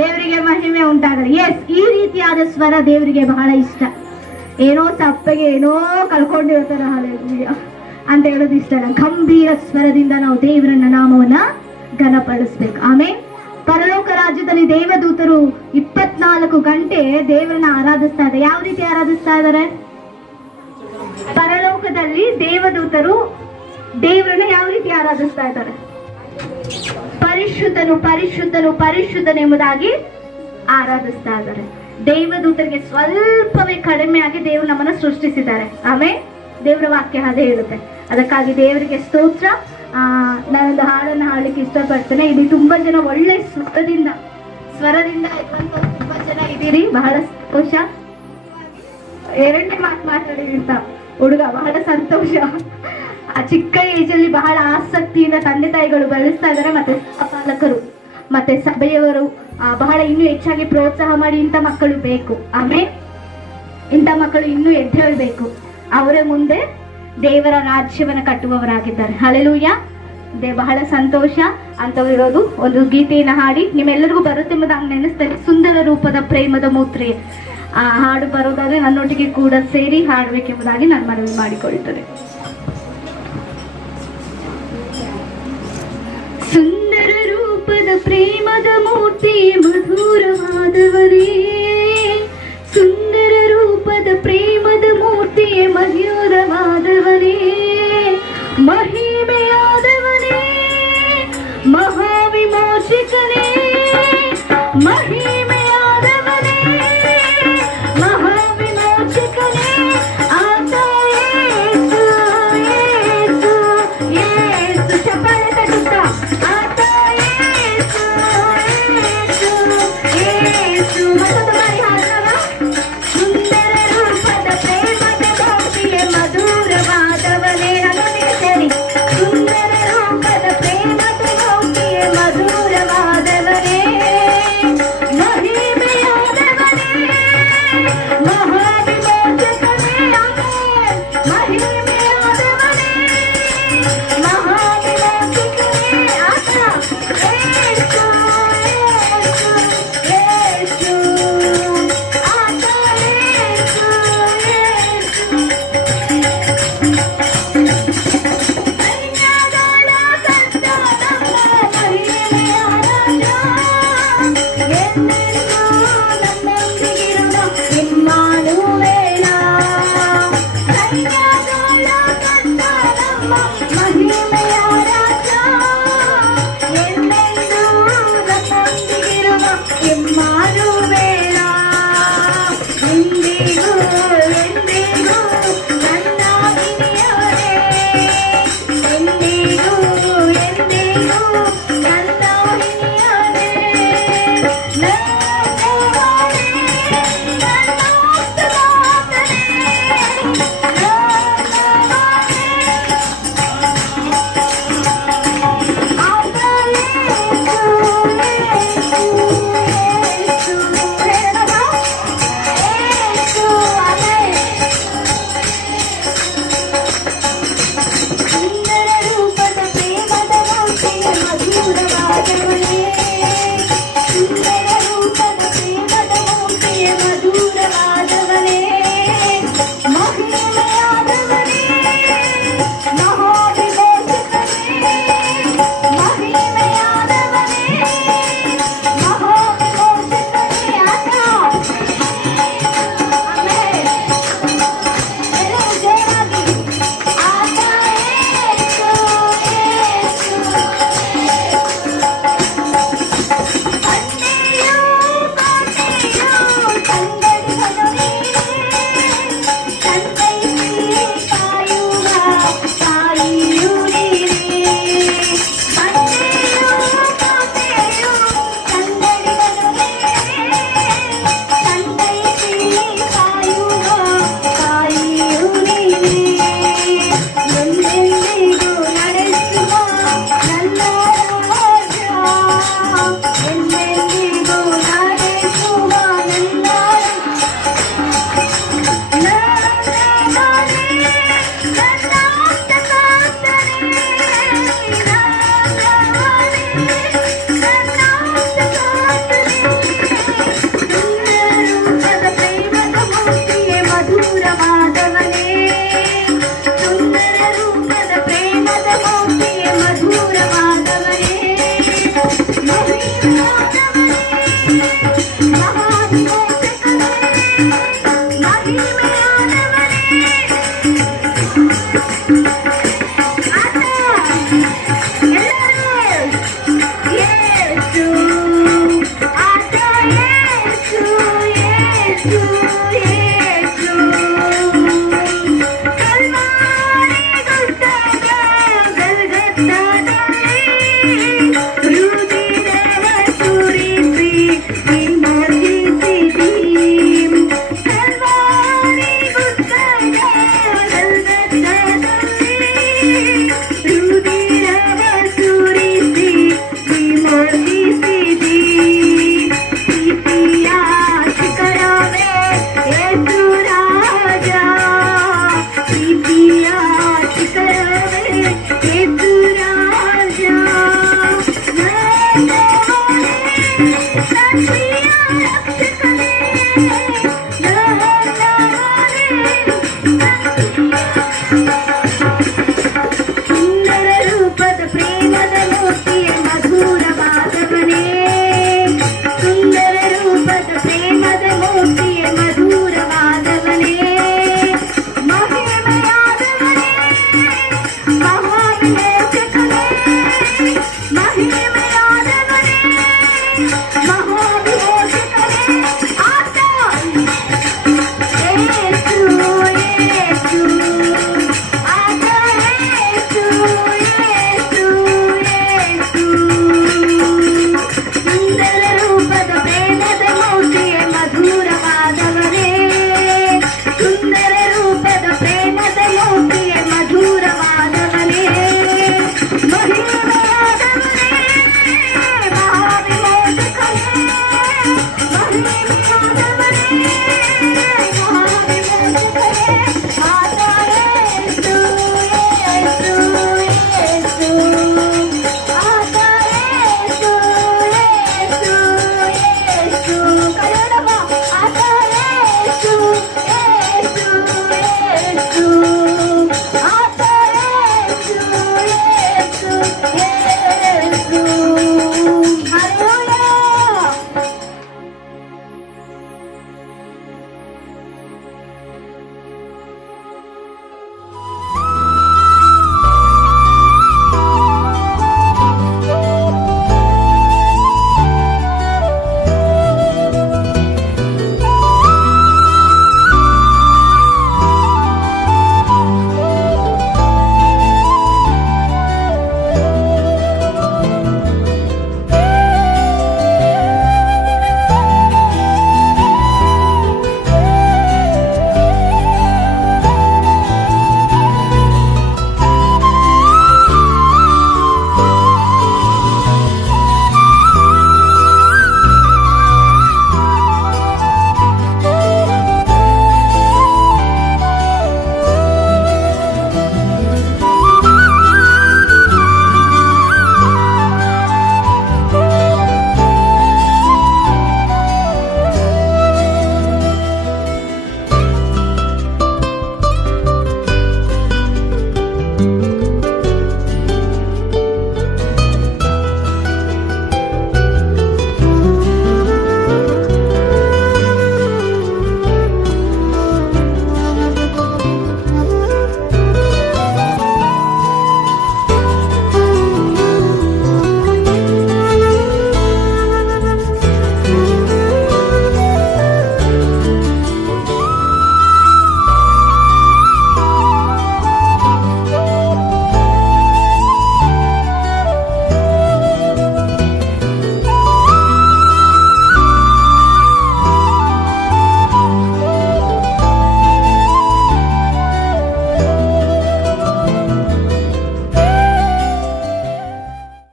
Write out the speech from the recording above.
ದೇವರಿಗೆ ಮಹಿಮೆ ಉಂಟಾಗಲಿ. ಎಸ್, ಈ ರೀತಿಯಾದ ಸ್ವರ ದೇವರಿಗೆ ಬಹಳ ಇಷ್ಟ. ಏನೋ ತಪ್ಪಗೆ ಏನೋ ಕಳ್ಕೊಂಡಿರ್ತಾರ ಹಾಲೆಲೂಯ ಅಂತ ಹೇಳೋದು ಇಷ್ಟ ಅಲ್ಲ. ಗಂಭೀರ ಸ್ವರದಿಂದ ನಾವು ದೇವರನ್ನ ನಾಮವನ್ನ ಘನಪಡಿಸ್ಬೇಕು. ಆಮೇಲೆ ಪರಲೋಕ ರಾಜ್ಯದಲ್ಲಿ ದೇವದೂತರು 24 ಗಂಟೆ ದೇವರನ್ನ ಆರಾಧಿಸ್ತಾ ಇದ್ದಾರೆ. ಯಾವ ರೀತಿ ಆರಾಧಿಸ್ತಾ ಇದ್ದಾರೆ? ಪರಲೋಕದಲ್ಲಿ ದೇವದೂತರು ದೇವರನ್ನ ಯಾವ ರೀತಿ ಆರಾಧಿಸ್ತಾ ಇದ್ದಾರೆ? ಪರಿಶುದ್ಧನು ಪರಿಶುದ್ಧನು ಪರಿಶುದ್ಧನು ಎಂಬುದಾಗಿ ಆರಾಧಿಸ್ತಾ ಇದ್ದಾರೆ. ದೇವದೂತರಿಗೆ ಸ್ವಲ್ಪವೇ ಕಡಿಮೆಯಾಗಿ ದೇವರು ನಮ್ಮನ್ನ ಸೃಷ್ಟಿಸಿದ್ದಾರೆ. ಆಮೇಲೆ ದೇವರ ವಾಕ್ಯ ಅದೇ ಹೇಳುತ್ತೆ. ಅದಕ್ಕಾಗಿ ದೇವರಿಗೆ ಸ್ತೋತ್ರ. ನಾನೊಂದು ಹಾಡನ್ನು ಹಾಡ್ಲಿಕ್ಕೆ ಇಷ್ಟಪಡ್ತೇನೆ. ಇಲ್ಲಿ ತುಂಬಾ ಜನ ಒಳ್ಳೆ ಸ್ವರದಿಂದ ತುಂಬಾ ಜನ ಇದ್ದೀರಿ. ಬಹಳ ಸಂತೋಷ. 2ನೇ ಮಾತು ಮಾತಾಡಿದಂತ ಹುಡುಗ ಬಹಳ ಸಂತೋಷ. ಆ ಚಿಕ್ಕ ಏಜಲ್ಲಿ ಬಹಳ ಆಸಕ್ತಿಯಿಂದ ತಂದೆ ತಾಯಿಗಳು ಬೆಳೆಸ್ತಾ ಇದ್ದಾರೆ. ಮತ್ತೆ ಪಾಲಕರು ಮತ್ತೆ ಸಭೆಯವರು ಬಹಳ ಇನ್ನೂ ಹೆಚ್ಚಾಗಿ ಪ್ರೋತ್ಸಾಹ ಮಾಡಿ ಇಂಥ ಮಕ್ಕಳು ಬೇಕು. ಆಮೇಲೆ ಇಂಥ ಮಕ್ಕಳು ಇನ್ನೂ ಎದ್ದೇಳಬೇಕು. ಅವರ ಮುಂದೆ ದೇವರ ರಾಜ್ಯವನ್ನ ಕಟ್ಟುವವರಾಗಿದ್ದಾರೆ. ಹಲ್ಲೆಲೂಯ. ಬಹಳ ಸಂತೋಷ ಅಂತವಿರೋದು. ಒಂದು ಗೀತೆಯನ್ನು ಹಾಡಿ ನಿಮ್ಮೆಲ್ಲರಿಗೂ ಬರುತ್ತೆಂಬುದಾಗಿ ನೆನೆಸ್ತೇನೆ. ಸುಂದರ ರೂಪದ ಪ್ರೇಮದ ಮೂತ್ರೆ ಆ ಹಾಡು ಬರೋದಾದ್ರೆ ನನ್ನೊಟ್ಟಿಗೆ ಕೂಡ ಸೇರಿ ಹಾಡಬೇಕೆಂಬುದಾಗಿ ನಾನು ಮನವಿ ಮಾಡಿಕೊಳ್ಳುತ್ತೇನೆ. ಸುಂದರ ರೂಪದ ಪ್ರೇಮದ ಮೂರ್ತಿ ಮಧುರವಾದವರೇ, ಸುಂದರ ರೂಪದ ಪ್ರೇಮದ ಮೂರ್ತಿ ಮಧುರವಾದವರೇ, ಮಹಿಮೆಯಾದವನೇ ಮಹಾವಿಮೋಚಕನೇ, ಮಹಿಮೆಯಾದವನೇ ಮಹಾವಿಮೋಚಕನೇ, ಆತ ಯೇಸು ಯೇಸು ಯೇಸು. ಚಪ್ಪಾಳೆ ತಟ್ಟುತ್ತಾ ಆತ ಯೇಸು ಯೇಸು ಯೇಸು. ಮತ್ತೊಂದು ಬಾರಿ ಹಾಡೋಣ. ಸುಂದರ ರೂಪದ ಪ್ರೇಮದ ಮೂರ್ತಿಯೇ ಮಧುರವಾದವನೇ. ನನ್ನೊಂದಿಗೆ ಸೇರಿ. ಸುಂದರ ರೂಪದ ಪ್ರೇಮದ ಮೂರ್ತಿಯೇ ಮಧುರವಾದವನೇ, ಮಹಿಮೆಯಾದವನೇ ಮಹಾವಿಮೋಚಕನೇ, ಮಹಿಮೆಯಾದವನೇ ಮಹಾವಿಮೋಚಕನೇ, ಆತ ಯೇಸು ಯೇಸು ಯೇಸು, ಆತ ಯೇಸು ಯೇಸು. ಸೈನ್ಯಗಳ ಕರ್ತನ ಮಹಿಮೆಯ ರಾಜ, ಎಂದೆಂದೂ ನಮ್ಮೊಂದಿಗಿರುವ ಇಮ್ಮಾನುವೇಲ. ಸೈನ್ಯಗಳ ಕರ್ತನ ಮಹಿಮೆಯ ರಾಜ, ಎಂದೆಂದೂ ನಮ್ಮೊಂದಿಗಿರುವ ಇಮ್ಮಾನುವೇಲ. ಎಂದಿಗೂ ಎಂದಿಗೂ ನನ್ನ ಹಿರಿಯವರೇ, ಎಂದಿಗೂ ಎಂದಿಗೂ ನನ್ನ ಹಿರಿಯವರೇ, ನನ್ನ ದೇವರೇ, ನನ್ನ ಉತ್ತಮವಾದನೇ, ನನ್ನ ಮಗನೇ, ಆತ ಯೇಸು ಯೇಸು ಯೇಸು. ಹೇಳೋಣ. Hallelujah.